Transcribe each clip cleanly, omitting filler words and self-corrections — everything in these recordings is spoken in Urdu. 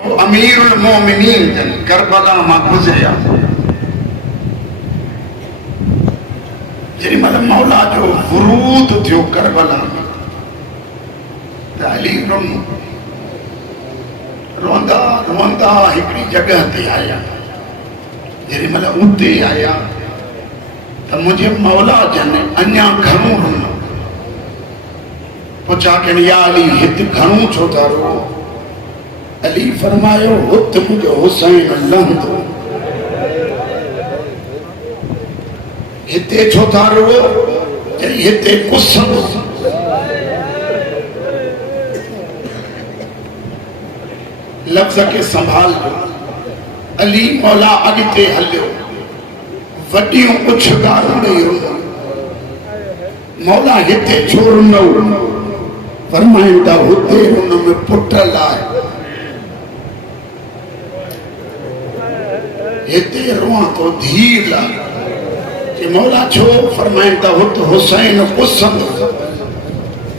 امیر المومنین جن کربلا ماں گزریا جنہی مطلب مولا جو ورود تھیو کربلا میں علی روندا روندا ہکڑی جگہ تے آیا جنہی مطلب اتے آیا تو مجھے مولا جن انیا گھنوں روندا پوچھا کہ یا علی ہت گھنوں چھوتا رو علی فرمایو ہت مجھے حسین اللہ دو ہتے چھوتا رو ہتے قسم لفظ کے سنبھال دو علی مولا اگتے ہلیو وڈیوں کچھ گاروں نہیں رو مولا ہتے چھوڑنو فرمائندہ ہتے رونو میں پٹل آئے ہتے روان تو دھیر لگا کہ مولا چھو فرمائندہ ہت حسین قسم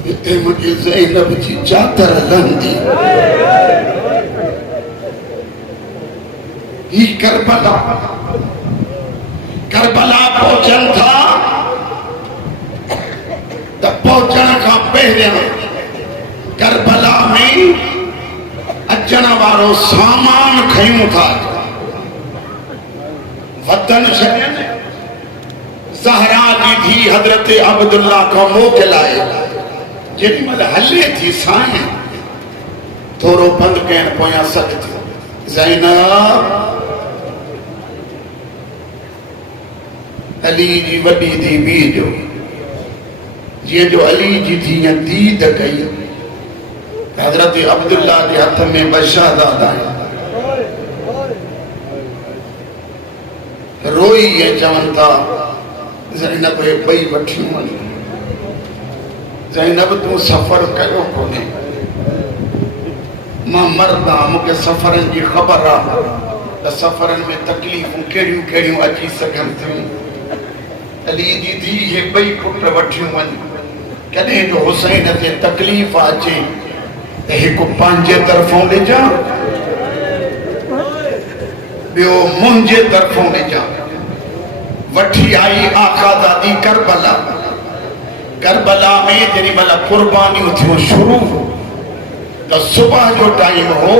ہتے مجھے زینب جی چادر لندی ہی کربلا پہنچن تھا تب پہنچن کا پہلے کربلا میں اچھنا وارو سامان کھائیوں تھا وطن شہر زہرا جی تھی حضرت عبداللہ کا موکل آئے جنہی مل حلے تھی سائیں تھوڑو بند کہن پویا سکتی زینب علی جی وڈی تھی بیجو یہ جو علی جی تھی یہ دید کئی حضرت عبداللہ کے ہاتھ میں بشہداد آئے روئی یہ چونتا زینب بئی بٹھی ہوئی زینب تو سفر کرو کونے ماں مردہ مکہ سفرن کی خبر رہا سفرن میں تکلیفوں کیڑیوں اچھی سکن تھی علی جی تھی یہ بئی پٹر بٹھی ہوئی کہنے جو حسین تے تکلیف آچے ایک پانچے طرفوں لے جا بیو منجے طرفوں لے جا وٹھی آئی آقا دادی کربلا کربلا میں جنہی ملا قربانی اتھیوں شروع تو صبح جو ٹائم ہو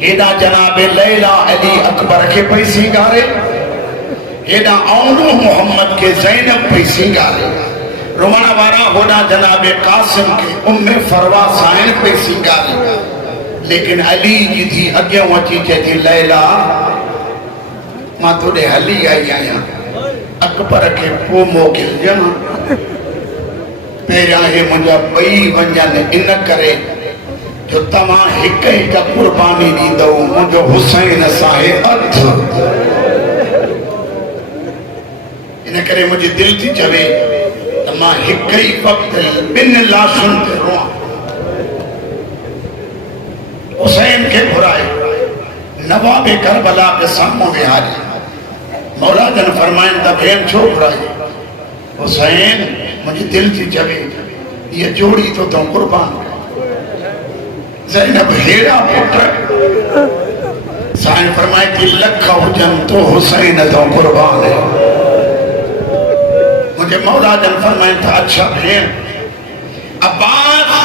ایڈا جناب لیلہ علی اکبر کے پیسی گارے ایڈا اونو محمد کے زینب پیسی گارے رومانہ وارا ہونا جناب قاسم کے ام فروا سائن پیسی گارے لیکن علی جی تھی اگیوں وچی چیتی لیلہ ماں توڑے حلی آئی آیا اکبر کے پو موکل جمع پیرا ہے مجھا بئی ونجن ان کرے جو تمام ہک قربانی دی دو مجھو حسین ساہے ادھ ان کرے مجھے دل تھی چوے تمام ہک وقت بن لاشن تے روان حسین کے بھرائے نواب کربلا کے ساموں میں آجے مولا جن فرمائن تا بہن چھوڑ رہی حسین مجھے دل تھی چوے یہ جوڑی تو تم قربان زینب ہیرا پٹر سائن فرمائے کہ لکھا حجن تو حسین تو قربان ہے مجھے مولا جن فرمائے تھا اچھا بہن عباس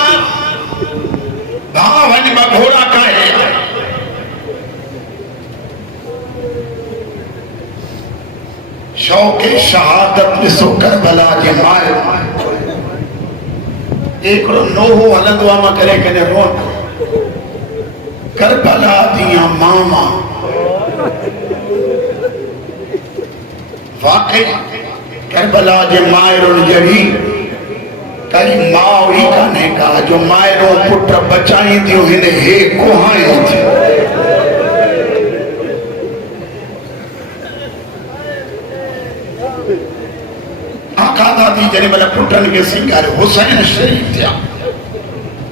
بھاونی بگھوڑا کا ہے شوق شہادت لسو کربلا جمائے ایک رو نوہو حلن دعا ماں کرے کہنے رون کربلا دیاں ماما واقعی کربلا جے مائرون جڑی کئی ماؤی کہنے کہا جو مائرون پٹر بچائیں دیوں ہنے ہے کوہائیں تھی آقا دادی جنہی ملے پٹن کے سنگار حسین شریف تھیا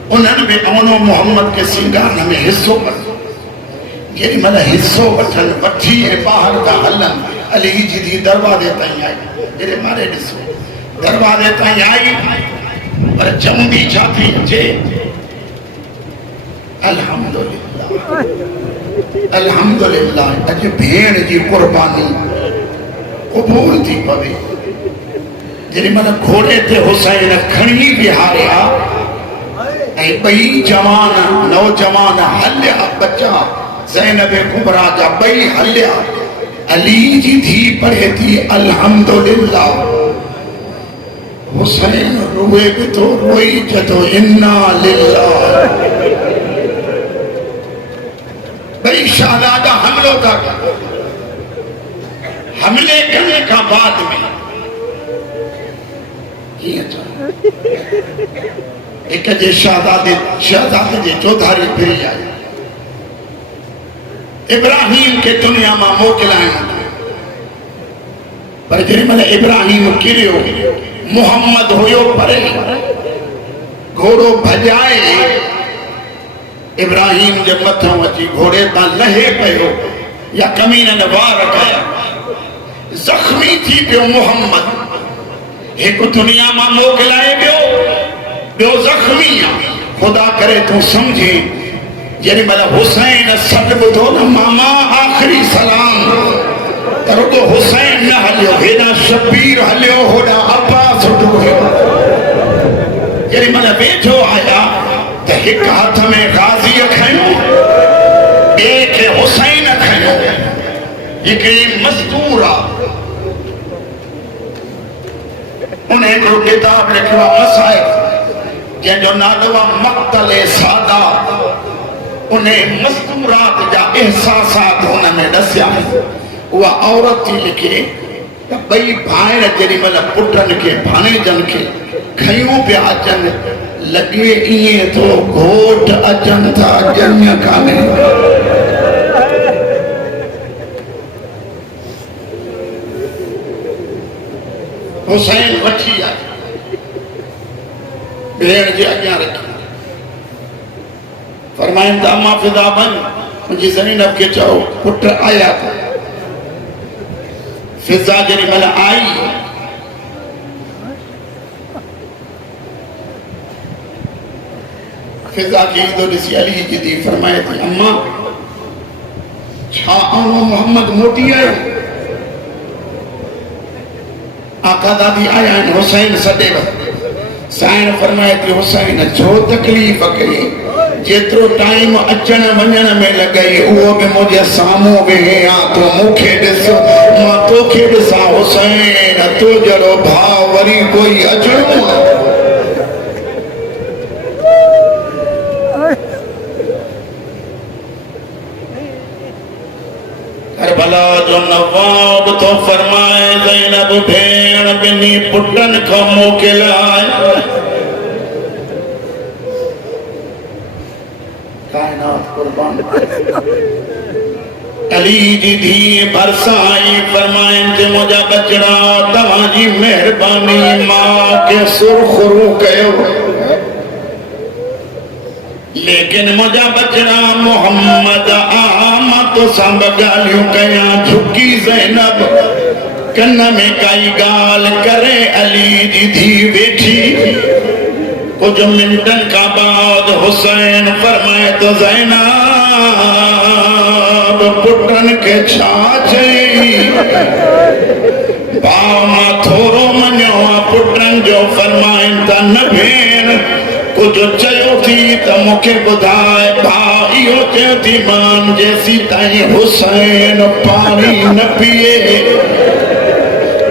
انہوں نے اونو محمد کے سنگار ہمیں حصوں پر جنہی ملے حصوں بٹھن بٹھی باہر کا حلن علی جی دی دروازے تائیں آئی جنہی مارے حصوں دروازے تائیں آئی پر چمدی چاہتی جے الحمدللہ الحمدللہ اج بھیڑ جی قربانی قبول تھی پوے جنہی من گھوڑے تے حسین کھڑی بہاریا اے بئی جوان نوجوان ہلیا بچہ زینب کبرا جا بئی ہلیا علی جی دھی پڑھے تھی الحمدللہ حسین روئے بھی تو روئی جدو انا للہ بھئی شہزادہ حملوں کا حملے کرنے کا بعد میں ایک جے شہزادے جے چودھاری پھری آئی ابراہیم کے دنیا ماں موکلائیں پر جنہی ملے ابراہیم کریو محمد ہویو پرے گھوڑو بھجائے ابراہیم جب متھوں اچھی گھوڑے تا لہے پہو یا کمینہ نوار کیا زخمی تھی پیو محمد ایک دنیا ماں موکلائے بیو زخمی خدا کرے تو سمجھے یعنی ملا حسین صد بدھو نا ماما آخری سلام کرو تو حسین نہ ہلیو ہینا شبیر ہلیو ہونا عباس اٹھو یعنی ملا بیٹھو آیا تو ایک ہاتھ میں غازی کھائیوں ایک حسین کھائیوں ایک مزدورہ انہیں ایک کتاب لکھوا مسائل جن جو نالوا مقتل سادہ انہیں مزدورات جا احساسات ہونا میں دسیا وہ عورت تھی لکھے بھئی بھائر جنہی ملا پٹن کے بھانے جن کے کھائیوں پہ آجن لگے ایئے تو گھوٹ اجن تھا جنیا کھانے حسین وچھی آئی بھیڑ جی آگیا رکھی فرمائیں تا اما فدا بن مجھے زمین اب کے چاہو پٹر آیا تھا فضا جنہی ملا آئی فضا کی دو جسی علی جی دی فرمائے تھی اما چھا آنو محمد موٹی آئے آقا دادی آیا ان حسین صدے وقت سائن فرمائے تھی حسین جو تکلیف کئی جترو ٹائم اچن ونجن میں لگئی وہ بھی مجھے سامو بھی ہیں تو مکھے دسو ماں تو کھے دسا حسین تو جلو بھاوری کوئی اجڑوں کربلا جو نواب تو فرمائے زینب بھیڑ بنی پٹن کا موکل آئے کائنات قربان علی جی دھی برسائی فرمائیں کہ مجھا بچڑا دوانی مہربانی ماں کے سرخ رو کہو لیکن مجھا بچڑا محمد آمد تو سامبا گالیوں کیا جھکی زینب کنہ میں کئی گال کرے علی جی دھی بیٹھی کچھ منٹن کا بعد حسین فرمائے تو زینب پٹن کے چھاچے باو ما تھورو منیو پٹن جو فرمائیں تا نبھین کچھ چیو تھی تا مکے بدھائے بھائیو چیو تھی مان جیسی تائیں حسین پانی نپیے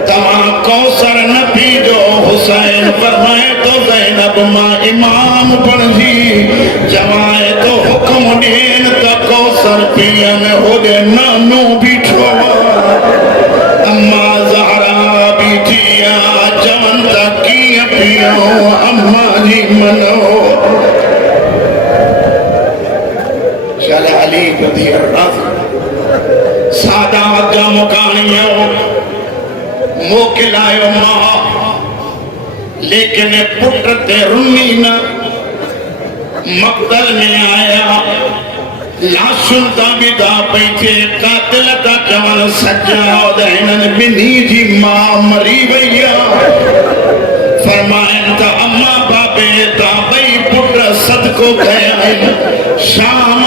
تمہاں کوثر نبی جو حسین فرمائے تو زینب ماں امام پڑھی جوائے تو حکم دین تا کوثر پیا میں ہو دے نانو بیٹھو اما زہرا بیٹھیا جوان تا کیا پیو اما جی منو چل علی رضی اللہ سادہ کا مکانیوں موکل آئے ماں لیکن پٹر رنی نہ مقتل میں آیا لاشن تا بھی دا پیچھے قاتل تا جوان سجاؤ دینن بنی جی ماں مری بھیا فرمائن تا اما بابے تا بھئی پٹر صدقو گیا شام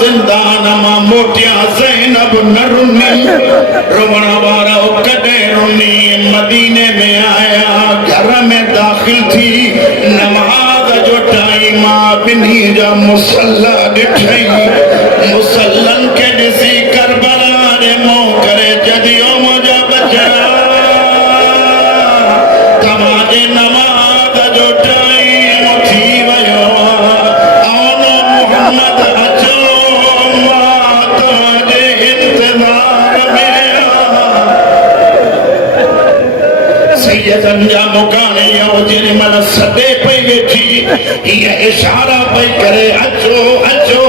زندان ماں موٹیا زینب نرنی رونا وارا کدے رنی مدینے میں آیا گھر میں داخل تھی نماز جو ٹائم بنی جا مسلح ڈٹھئی مسلن کے ڈسی کربلا نے مو کرے جدیوں مجھا بچا تماجے نماز جو ٹائم تھی ویو آنو محمد اچھو ماں تماجے انتظار میں سیدن جا مکانے یا جن من صدے پہ بیٹھی یہ اشارہ پہ کرے اچھو اچھو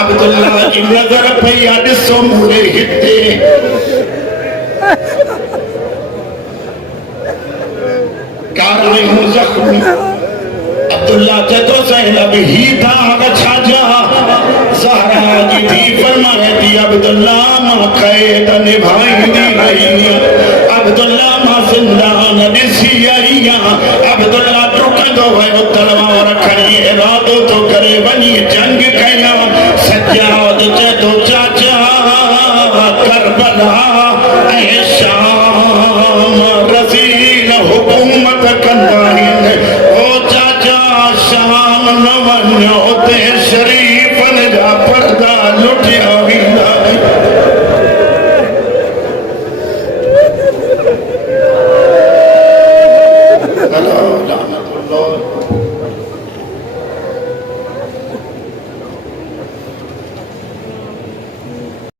عبداللہ کی نظر پہ اڈسو مولے ہتے کارنے ہوں زخم عبداللہ جدو زینب ہی تھا اچھا جا زہرہ جی تھی فرمائے دی عبداللہ ماں قید نبھائی دی رہی عبداللہ ماں زندان نسی آئی عبداللہ ٹرکندو ہے وہ تلوار کھڑی ارادو تو کرے ونی جنگ کیا سجاد جدو